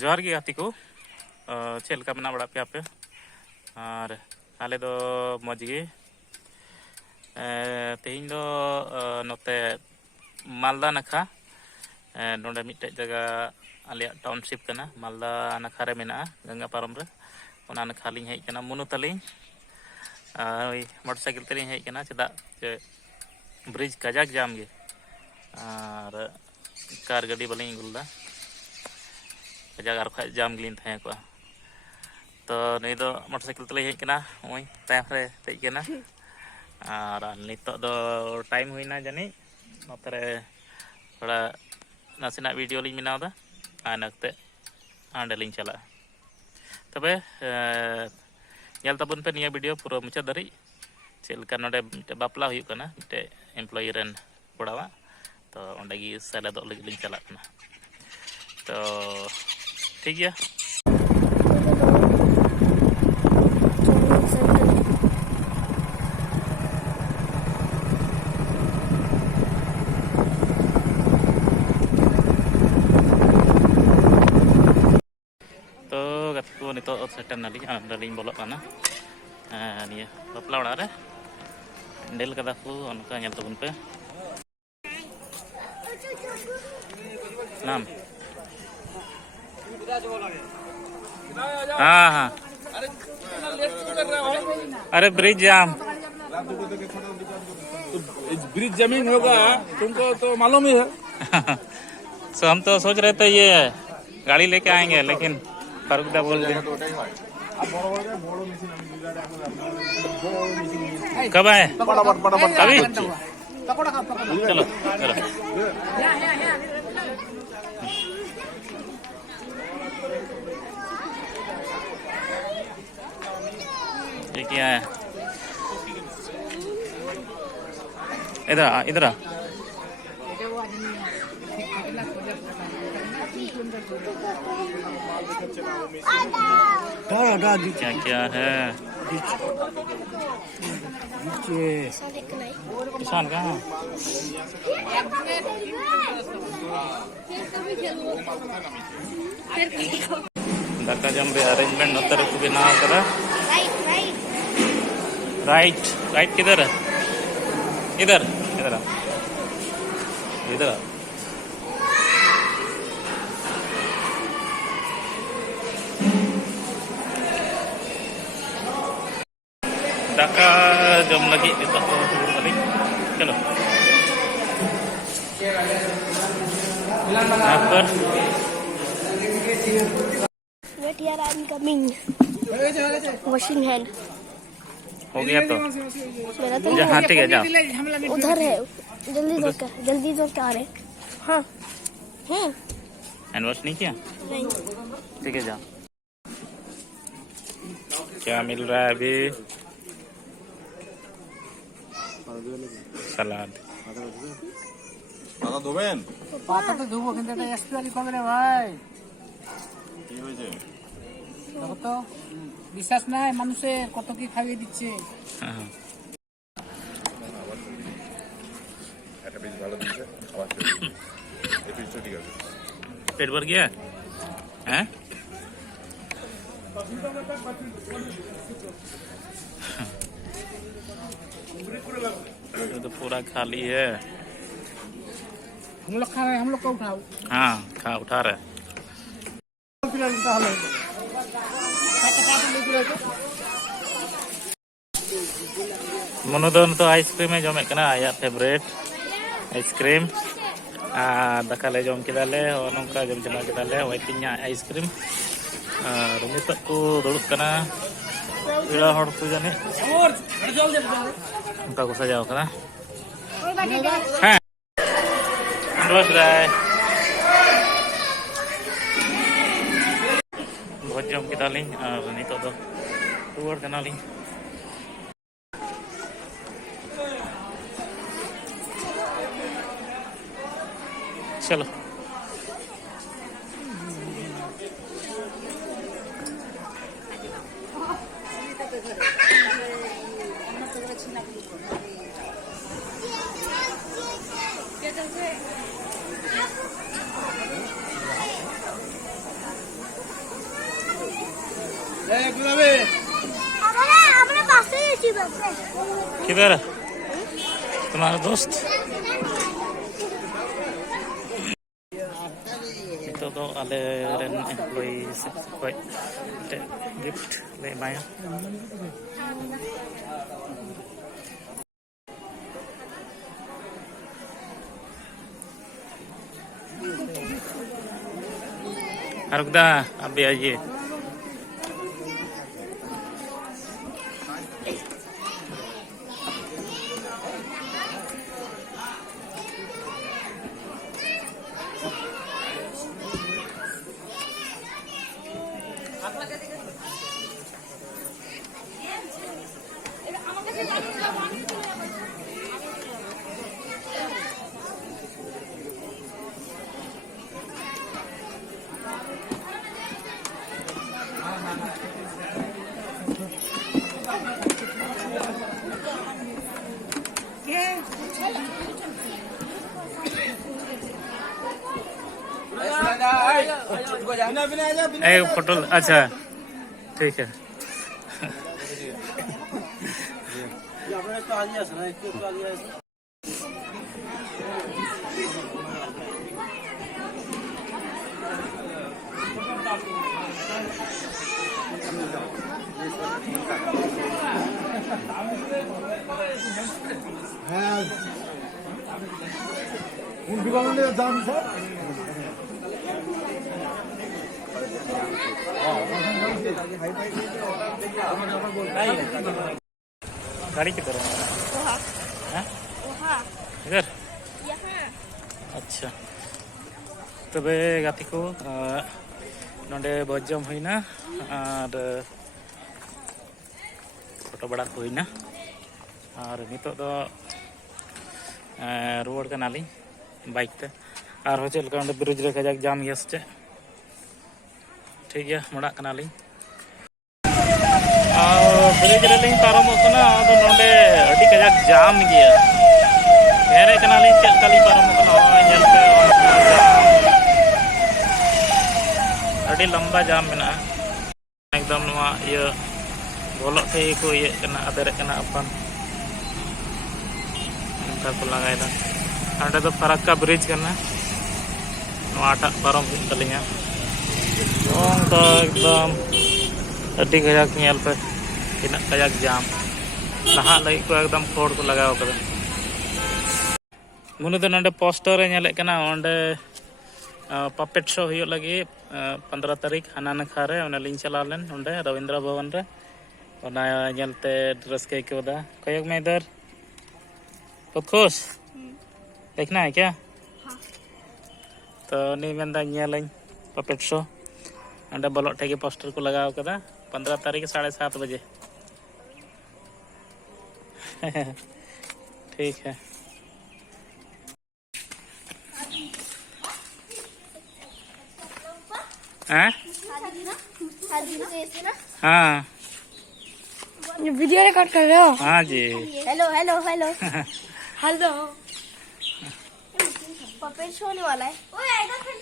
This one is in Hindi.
जोहार गे गाती को चेल का मना बड़ा पे आपे और आले दो मौज गे तेहिं दो नोते मालदा नखा नोंडे मिट्टे जगह आले टाउनशिप कना मालदा नखा रे मेना गंगा पारम रे ओना नखा लिंग हेज कना मुनु तलिंग मोटरसाइकिल तलिंग हेज कना चेदा ब्रिज कजाक जाम गे और कार गाड़ी बलिंग गुलदा जगह जाम गिलिन थे को तो नहीं दो मोटरसाइकिल तले हेज कना ओई तायम रे तेज कना और नितो दो टाइम हुईना जानी नोतरे थोड़ा नासेना वीडियो लिंग बनावदा आ नक्ते आंडे लिंग चला तबे नेल तबन पे निया वीडियो पूरा मुचा दरी चेलका नोडे बापला हुई कना मिटे एम्प्लॉई रेन कोड़ावा तो ओंडे गी सेलेद लगी लिंग चला कना तो ठीक है तो गतिको नितो सेटन नाली अंदलिंग बोलो काना निया बापला ओड़ा रे डेल कदा को अनका नेल तबन पे नाम हाँ हाँ अरे ब्रिज जाम ब्रिज जमीन होगा तुमको तो मालूम ही है। सो हम तो सोच रहे थे ये गाड़ी लेके आएंगे लेकिन फारूकदा बोल दिया कब आए अभी चलो चलो ये क्या है इधर इधर क्या क्या है किसान कहाँ दाका जम बे अरेंजमेंट नोतर को बनाव करा राइट राइट किधर है इधर इधर इधर दाका जम लगी नितो तली चलो यहाँ पर Wait here, I'm coming. Washing hand. हो गया तो मेरा तो हाँ ठीक है जाओ उधर है जल्दी दौड़ के आ रहे हाँ हैंड वॉश नहीं किया नहीं ठीक है जाओ क्या मिल रहा है अभी सलाद পাতা ধোবেন পাতা তো ধুবো কিন্তু এটা এসপিআলি কবে রে ভাই কি হয়েছে দেখো তো বিশ্বাস নাই মানুষের কত কি খাইয়ে দিচ্ছে हाँ একটা বেশ ভালো দিয়েছে খাবার এই পিসটা ঠিক আছে पेट भर गया हैं ये तो पूरा खाली है हम लोग खा रहे हैं हम लोग को उठाओ हाँ खा उठा रहे मनोदन तो आइसक्रीम है जमे कना आया फेवरेट आइसक्रीम दाका ले जम केदाले और नौका जम चला केदाले वाइटिंग आइसक्रीम और नितो को दुड़ुब कना पेड़ा हड़ को जाने उनका को सजाव कना हाँ बस राय बहुत जम केदालिंग और नितो दो टूर कनालिंग चलो अपने पास से ही चीज है किधर है तुम्हारा दोस्त? तो आले रेन एम्प्लॉई से कोई गिफ्ट ले माया रुकदा आप भी आइए। एक फोटो अच्छा ठीक है। गाड़ी किधर है? हैं? इधर? अच्छा तबे गाती को नोडे बजम हुईना और फोटो बड़ा को हुईना और नितो दो रुआड़ कनाली बाइक ते और हो चल का ब्रिज रे कजाक जाम गया से ठीक है मोड़ा कनाली ब्रिज रेलिंग पारमों कना आदो नोडे अड़ी कजाक जाम गया मेरे कनाली चल काली पारमों कना ñel पे अड़ी लंबा जाम मेना एकदम नवा ये बोलो थे को ये कना अदरे कना अपन उनका को लगाए दा अंडे तो फरक्का ब्रिज करना नवाटा पारम तलिया तो एकदम अड़ी कजाक ñel पे इन कजाक जाम लहा लगी को एकदम फोड़ को लगाओ कर मुने तो नंडे poster ñelek kana onde puppet show हुई लगी 15 तारीख हाना नखा रे ओने लिंग चला लेन ओंडे रविंद्र भवन रे ओना ñelते ड्रेस के कोदा कयक में इधर बहुत खुश देखना है क्या? हाँ। तो नहीं मेंदा ñelኝ पपेट शो ओंडे बोलो ठेके पोस्टर को लगाओ कदा 15 तारीख 7:30 बजे ठीक है। हाँ हाँ ये वीडियो रिकॉर्ड कर रहे हो? हाँ जी hello hello hello hello puppet show होने वाला है। ओए आएगा फिर